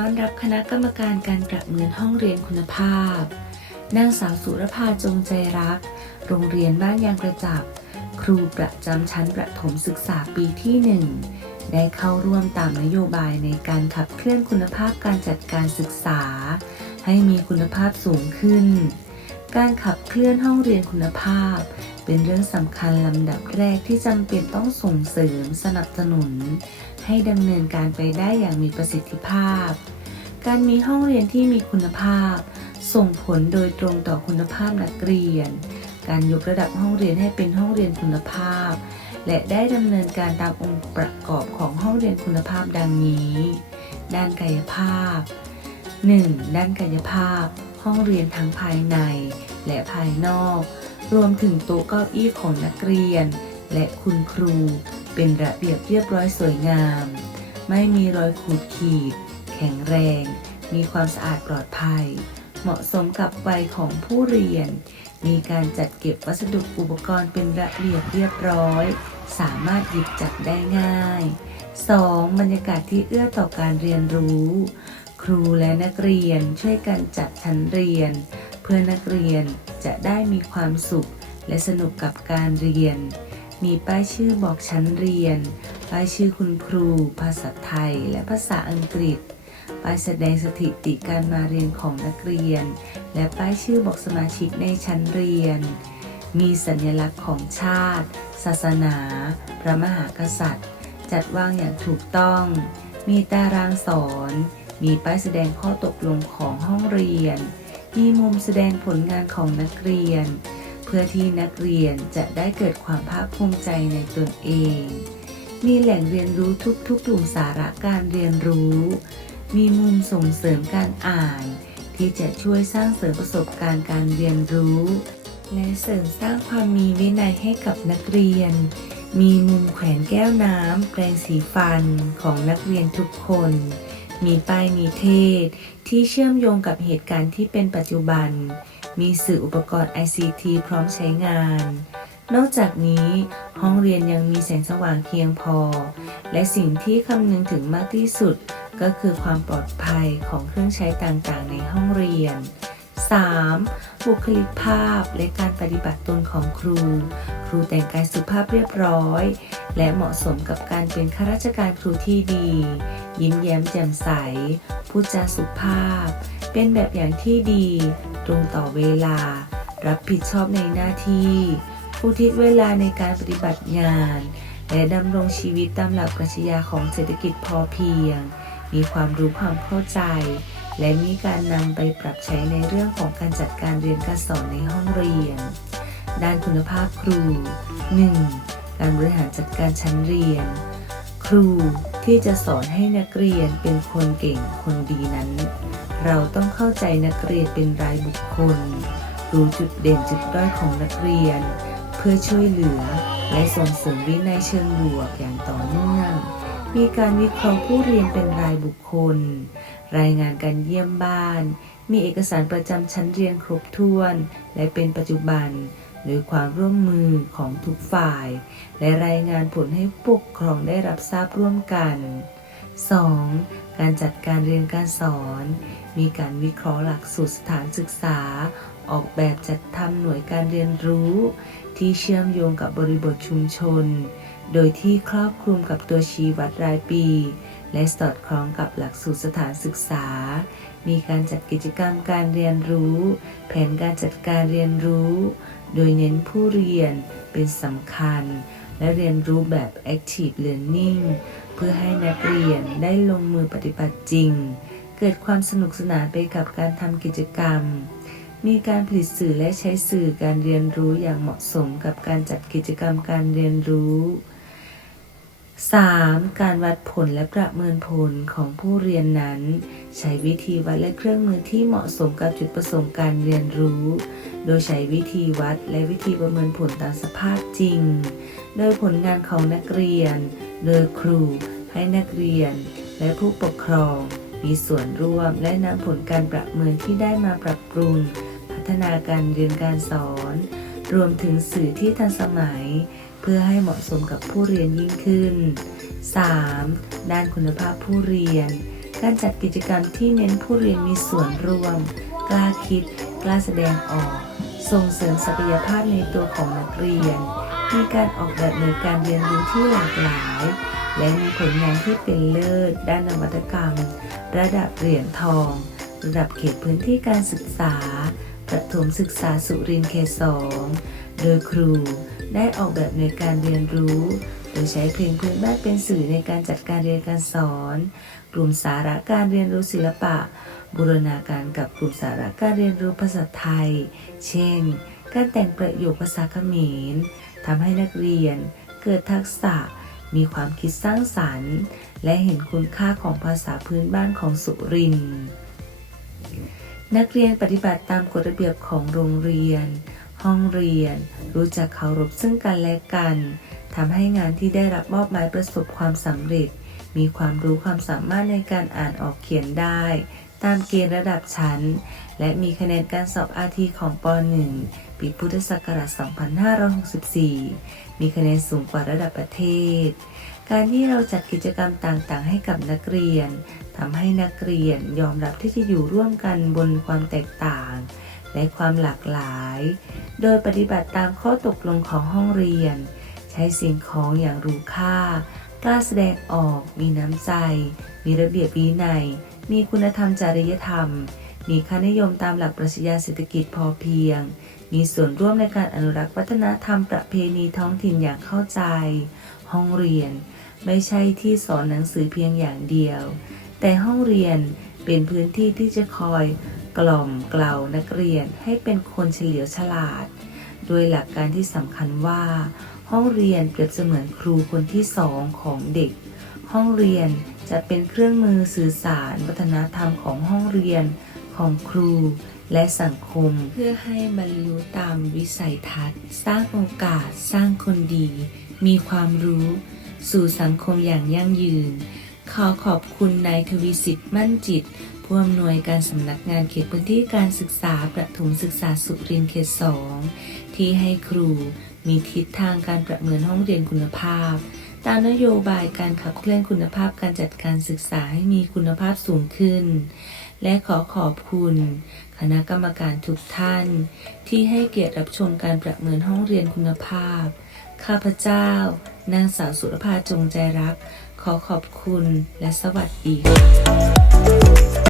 ต้อนรับคณะกรรมการการประเมินห้องเรียนคุณภาพ นางสาวสุรภาจงใจรัก โรงเรียนบ้านยางกระจับ ครูประจำชั้นประถมศึกษาปีที่ 1 ได้เข้าร่วมตามนโยบายในการขับเคลื่อนคุณภาพการจัดการศึกษา ให้มีคุณภาพสูงขึ้น การขับเคลื่อนห้องเรียนคุณภาพ เป็นเรื่องสำคัญลำดับแรกที่จำเป็นต้องส่งเสริมสนับสนุน ให้ดำเนินการไปได้อย่างมีประสิทธิภาพ การมีห้องเรียนที่มีคุณภาพ ส่งผลโดยตรงต่อคุณภาพนักเรียน การยกระดับห้องเรียนให้เป็นห้องเรียนคุณภาพ และได้ดำเนินการตามองค์ประกอบของห้องเรียนคุณภาพดังนี้ ด้านกายภาพ 1. ด้านกายภาพ ห้องเรียนทั้งภายในและภายนอก รวมถึงโต๊ะเก้าอี้ของนักเรียน และคุณครู เป็นระเบียบเรียบร้อยสวยงาม ไม่มีรอยขูดขีด แข็งแรง มีความสะอาดปลอดภัย เหมาะสมกับวัยของผู้เรียน มีการจัดเก็บวัสดุอุปกรณ์เป็นระเบียบเรียบร้อย สามารถหยิบจับได้ง่าย 2. บรรยากาศที่เอื้อต่อการเรียนรู้ ครูและนักเรียนช่วยกันจัดชั้นเรียน เพื่อนักเรียนจะได้มีความสุขและสนุกกับการเรียน มีป้ายชื่อบอกชั้นเรียน ป้ายชื่อคุณครู ภาษาไทย และภาษาอังกฤษ ป้ายแสดงสถิติการมาเรียนของนักเรียน และป้ายชื่อบอกสมาชิกในชั้นเรียน มีสัญลักษณ์ของชาติ ศาสนา พระมหากษัตริย์ จัดวางอย่างถูกต้อง มีตารางสอน มีป้ายแสดงข้อตกลงของห้องเรียน มีมุมแสดงผลงานของนักเรียน เพื่อที่นักเรียนจะได้เกิดความภาคภูมิใจในตนเอง มีแหล่งเรียนรู้ทุกๆกลุ่มสาระการเรียนรู้ มีมุมส่งเสริมการอ่าน ที่จะช่วยสร้างเสริมประสบการณ์การเรียนรู้ และเสริมสร้างความมีวินัยให้กับนักเรียน มีมุมแขวนแก้วน้ำแปรงสีฟันของนักเรียนทุกคน มีป้ายนิเทศ ที่เชื่อมโยงกับเหตุการณ์ที่เป็นปัจจุบัน มีสื่ออุปกรณ์ ICT พร้อมใช้งาน นอกจากนี้ห้องเรียนยังมีแสงสว่างเพียงพอ และสิ่งที่คำนึงถึงมากที่สุด ก็คือความปลอดภัยของเครื่องใช้ต่างๆ ในห้องเรียน 3. บุคลิกภาพและการปฏิบัติตนของครู ครูแต่งกายสุภาพเรียบร้อย และเหมาะสมกับการเป็นข้าราชการครูที่ดี ยิ้มแย้มแจ่มใส พูดจาสุภาพ เป็นแบบอย่างที่ดี ตรงต่อเวลา รับผิดชอบในหน้าที่ผู้ทิศเวลาในการปฏิบัติงาน และดำรงชีวิตตามหลักปรัชญาของเศรษฐกิจพอเพียง มีความรู้ความเข้าใจ และมีการนำไปปรับใช้ในเรื่องของการจัดการเรียนการสอนในห้องเรียน ด้านคุณภาพครู 1. การบริหารจัดการชั้นเรียน ครู ที่จะสอนให้นักเรียนเป็นคนเก่งคนดีนั้น เราต้องเข้าใจนักเรียนเป็นรายบุคคล รู้จุดเด่นจุดด้อยของนักเรียน เพื่อช่วยเหลือ และส่งเสริมวินัยเชิงบวกอย่างต่อเนื่อง มีการวิเคราะห์ผู้เรียนเป็นรายบุคคล รายงานการเยี่ยมบ้าน มีเอกสารประจำชั้นเรียนครบถ้วน และเป็นปัจจุบัน โดยความร่วมมือของทุกฝ่าย และรายงานผลให้ปกครองได้รับทราบร่วมกัน 2. การจัดการเรียนการสอน มีการวิเคราะห์หลักสูตรสถานศึกษา ออกแบบจัดทำหน่วยการเรียนรู้ ที่เชื่อมโยงกับบริบทชุมชน โดยที่ครอบคลุมกับตัวชี้วัดรายปี และสอดคล้องกับหลักสูตรสถานศึกษา มีการจัดกิจกรรมการเรียนรู้ แผนการจัดการเรียนรู้ โดยเน้นผู้เรียนเป็นสำคัญ และเรียนรู้แบบ active learning เพื่อให้นักเรียนได้ลงมือปฏิบัติจริง เกิดความสนุกสนานไปกับการทำกิจกรรม มีการผลิตสื่อและใช้สื่อการเรียนรู้อย่างเหมาะสมกับการจัดกิจกรรมการเรียนรู้ 3. การวัดผลและประเมินผลของผู้เรียนนั้น ใช้วิธีวัดและเครื่องมือที่เหมาะสมกับจุดประสงค์การเรียนรู้ โดยใช้วิธีวัดและวิธีประเมินผลตามสภาพจริง โดยผลงานของนักเรียน โดยครู ให้นักเรียน และผู้ปกครอง มีส่วนร่วมและนำผลการประเมินที่ได้มาปรับปรุง พัฒนาการเรียนการสอน รวมถึงสื่อที่ทันสมัย พื่อให้เหมาะสมกับผู้เรียนยิ่งขึ้น 3. ด้านคุณภาพผู้เรียน การจัดกิจกรรมที่เน้นผู้เรียนมีส่วนร่วม กล้าคิด กล้าแสดงออก ส่งเสริมศักยภาพในตัวของนักเรียน มีการออกแบบหน่วยการเรียนรู้ที่หลากหลาย และมีผลงานที่เป็นเลิศ ด้านนวัตกรรม ระดับเหรียญทอง ระดับเขตพื้นที่การศึกษาประถมศึกษาสุรินทร์เขตสองโดยครู ได้ออกแบบหน่วยการเรียนรู้ โดยใช้เพลงพื้นบ้านเป็นสื่อในการจัดการเรียนการสอน กลุ่มสาระการเรียนรู้ศิลปะ บูรณาการกับกลุ่มสาระการเรียนรู้ภาษาไทย เช่น การแต่งประโยคภาษาเขมรทำให้นักเรียนเกิดทักษะมีความคิดสร้างสรรค์ และเห็นคุณค่าของภาษาพื้นบ้านของสุรินทร์นักเรียนปฏิบัติตามกฎระเบียบของโรงเรียน ห้องเรียน รู้จักเคารพซึ่งกันและกันทำให้งานที่ได้รับมอบหมายประสบความสำเร็จ มีความรู้ความสามารถในการอ่านออกเขียนได้ ตามเกณฑ์ระดับชั้น และมีคะแนนการสอบอาทีของป .1 ปีพุทธศักราช 2564 มีคะแนนสูงกว่าระดับประเทศ การที่เราจัดกิจกรรมต่างๆ ให้กับนักเรียนทำให้นักเรียนยอมรับที่จะอยู่ร่วมกันบนความแตกต่าง และความหลากหลาย โดยปฏิบัติตามข้อตกลงของห้องเรียน ใช้สิ่งของอย่างรู้ค่ากล้าแสดงออก มีน้ำใจ มีระเบียบวินัย มีคุณธรรมจริยธรรม มีค่านิยมตามหลักปรัชญาเศรษฐกิจพอเพียง มีส่วนร่วมในการอนุรักษ์วัฒนธรรมประเพณีท้องถิ่นอย่างเข้าใจ ห้องเรียน ไม่ใช่ที่สอนหนังสือเพียงอย่างเดียว แต่ห้องเรียนเป็นพื้นที่ที่จะคอย กล่อมเกลานักเรียนให้เป็นคนเฉลียวฉลาด โดยหลักการที่สำคัญว่า ห้องเรียนเปรียบเสมือนครูคนที่สองของเด็ก ห้องเรียนจะเป็นเครื่องมือสื่อสารวัฒนธรรมของห้องเรียนของครูและสังคม เพื่อให้บรรลุตามวิสัยทัศน์ สร้างโอกาสสร้างคนดี มีความรู้ สู่สังคมอย่างยั่งยืน ขอขอบคุณนายทวีสิทธิ์มั่นจิต ผู้อำนวยการสำนักงานเขตพื้นที่การศึกษาประถมศึกษาสุรินทร์เขตสองที่ให้ครูมีทิศทางการประเมินห้องเรียนคุณภาพ ตามนโยบายการขับเคลื่อนคุณภาพการจัดการศึกษาให้มีคุณภาพสูงขึ้น และขอขอบคุณ คณะกรรมการทุกท่าน ที่ให้เกียรติรับชมการประเมินห้องเรียนคุณภาพ ข้าพเจ้า นางสาวสุรภาจงใจรัก ขอขอบคุณและสวัสดีค่ะ